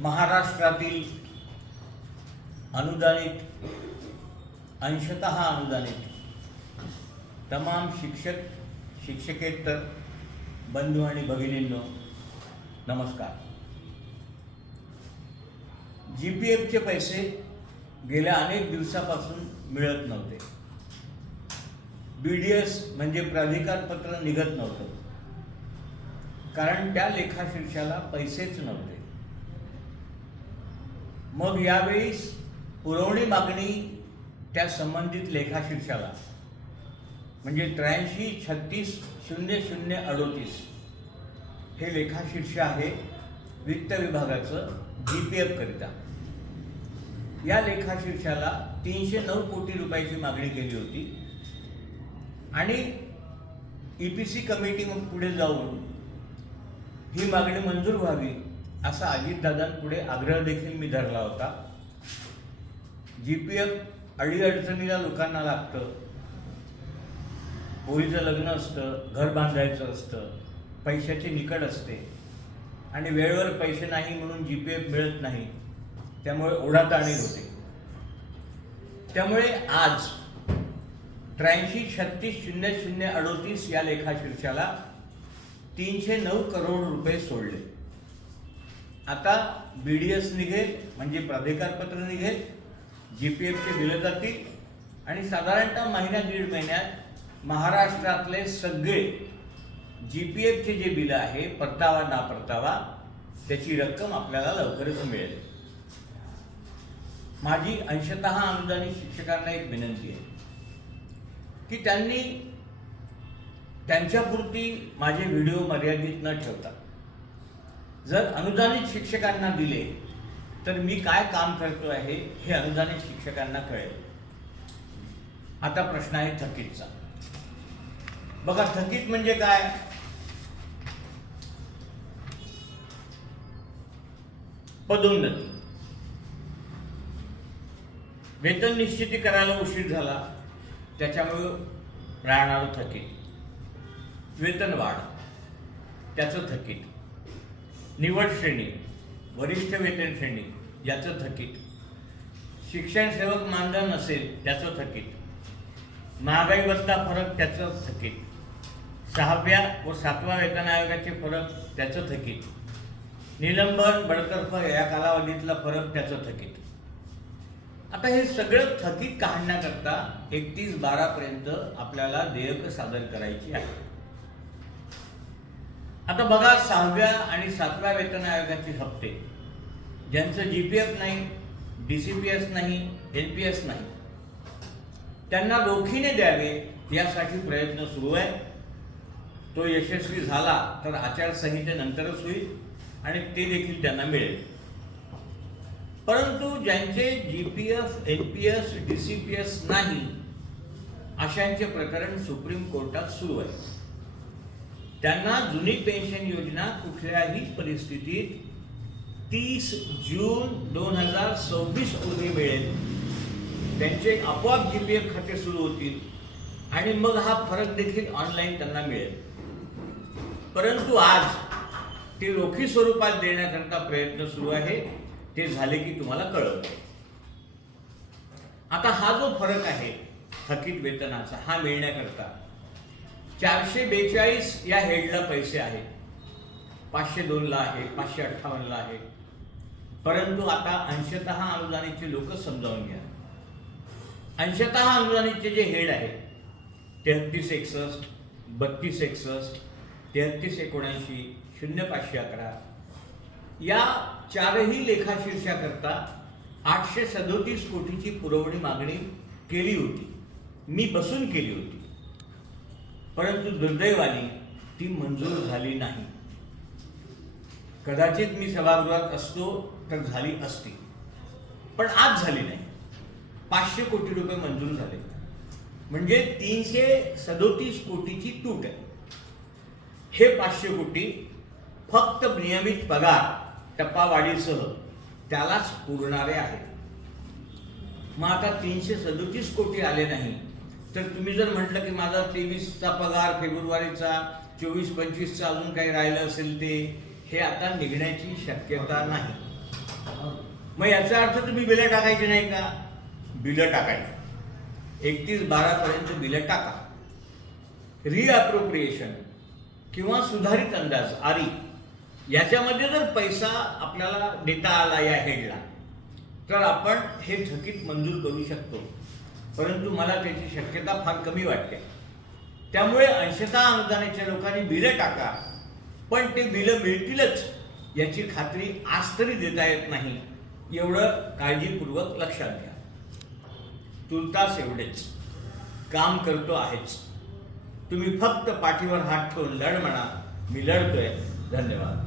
महाराष्ट्रातील अनुदानित अंशतः अनुदानित तमाम शिक्षक शिक्षकेतर बंधू आणि भगिनींनो नमस्कार. जी पी एफचे पैसे गेल्या अनेक दिवसापासून मिळत नव्हते. बी डी एस म्हणजे प्राधिकारपत्र निघत नव्हतं. कारण त्या लेखाशीर्षाला पैसेच नव्हते. मग यावेळी पुरवणी मागणी त्या संबंधित लेखाशीर्षाला म्हणजे त्र्याऐंशी छत्तीस शून्य शून्य अडोतीस हे लेखाशीर्ष आहे वित्त विभागाचं जी पी एफकरिता या लेखाशीर्षाला तीनशे नऊ कोटी रुपयाची मागणी केली होती. आणि ई पी सी कमिटी मग पुढे जाऊन ही मागणी मंजूर व्हावी असा अजितदादांपुढे आग्रह देखील मी धरला होता. जी पी एफ अडीअडचणीला लोकांना लागतं. पोळीचं लग्न असतं घर बांधायचं असतं पैशाची निकड असते. आणि वेळेवर पैसे नाही म्हणून जी पी एफ मिळत नाही. त्यामुळे ओढाताणी होते. त्यामुळे आज त्र्याऐंशी छत्तीस शून्य शून्य अडोतीस या लेखाशीर्षाला तीनशे नऊ करोड रुपये सोडले. आता बी डी एस निघेल म्हणजे प्राधिकारपत्र निघेल जी पी एफचे दिले जातील आणि साधारणतः महिन्या दीड महिन्यात महाराष्ट्रातले सगळे जी पी एफचे जे बिलं आहे परतावा ना परतावा त्याची रक्कम आपल्याला लवकरच मिळेल. माझी अंशतः अनुदानित शिक्षकांना एक विनंती आहे की त्यांनी त्यांच्यापुरती माझे व्हिडिओ मर्यादित न ठेवता जर अनुदानित शिक्षकांना दिले तर मी काय काम करतो आहे हे अनुदानित शिक्षकांना कळेल. आता प्रश्न आहे थकीतचा. बघा थकीत म्हणजे काय? पदोन्नती. वेतन निश्चिती करायला उशीर झाला त्याच्यामुळे राहणारं थकीत. वेतन वाढ त्याचं थकीत. निवड श्रेणी वरिष्ठ वेतन श्रेणी याचं थकीत. शिक्षण सेवक मानधन असेल त्याचं थकीत. महागाई भत्ता फरक त्याचं थकीत. सहाव्या व सातव्या वेतन आयोगाचे फरक त्याचं थकीत. निलंबन बडतर्फ या कालावधीतला फरक त्याचं थकीत. आता हे सगळं थकीत काढण्याकरता एकतीस बारापर्यंत आपल्याला देयक सादर करायची आहे. आता बघा सहाव्या आणि सातव्या वेतन आयोगाचे हप्ते. ज्यांचं जी पी एफ नाही डी सी पी एस नाही एन पी एस नाही त्यांना रोखीने द्यावे यासाठी प्रयत्न सुरू आहे. तो यशस्वी झाला तर आचारसंहितेनंतरच होईल आणि ते देखील त्यांना मिळेल. परंतु ज्यांचे G P F N P S D C P S नाही अशांचे प्रकरण सुप्रीम कोर्टात सुरू आहे. त्यांना जुनी पेन्शन योजना कुठल्याही परिस्थितीत तीस जून दोन हजार सव्वीस पूर्वी मिळेल. त्यांचे आपोआप जी पी एफ खाते सुरू होतील आणि मग हा फरक देखील ऑनलाईन त्यांना मिळेल. परंतु आज ते रोखी स्वरूपात देण्याकरता प्रयत्न सुरू आहे ते झाले की तुम्हाला कळवतो. आता हा जो फरक आहे थकीत वेतनाचा हा मिळण्याकरता चारशे बेचाळीस या हेडला पैसे आहेत. पाचशे दोनला आहे पाचशे अठ्ठावन्नला आहे परंतु आता अंशतः अनुदानितचे लोक समजावून घ्या. अंशतः अनुदानितचे जे हेड आहे तेहतीस एकसष्ट बत्तीस एकसष्ट तेहतीस एकोणऐंशी शून्य पाचशे अकरा या चारही लेखाशीर्षाकरता आठशे सदोतीस कोटीची पुरवणी मागणी केली होती. मी बसून केली होती. परंतु दुर्दैवाने ती मंजूर झाली नाही. कदाचित मी सभागृहात असतो तर झाली असती. पण आज झाली नाही. पाचशे कोटी रुपये मंजूर झाले. म्हणजे तीनशे सदोतीस कोटीची तूट आहे. हे पाचशे कोटी फक्त नियमित पगार टप्पावाढीसह त्यालाच पुरणारे आहेत. मग आता तीनशे सदोतीस कोटी आले नाही तर तुम्ही जर म्हटलं की माझा तेवीसचा पगार फेब्रुवारीचा चोवीस पंचवीसचा अजून काही राहिलं असेल ते हे आता निघण्याची शक्यता नाही. मग याचा अर्थ तुम्ही बिलं टाकायची नाही का? बिलं टाकायची. एकतीस बारापर्यंत बिलं टाका. रिअप्रोप्रिएशन किंवा सुधारित अंदाज आरी याच्यामध्ये जर पैसा आपल्याला देता आला या हेडला तर आपण हे थकीत मंजूर करू शकतो. परंतु मला त्याची शक्यता फार कमी वाटते. त्यामुळे अंशतः अनुदानाच्या लोकांनी बिलं टाका पण ते बिलं मिळतीलच याची खात्री आज तरी देता येत नाही. एवढं काळजीपूर्वक लक्षात घ्या. तुर्तास एवढेच. काम करतो आहेच. तुम्ही फक्त पाठीवर हात ठेवून लढ म्हणा. मी लढतोय. धन्यवाद.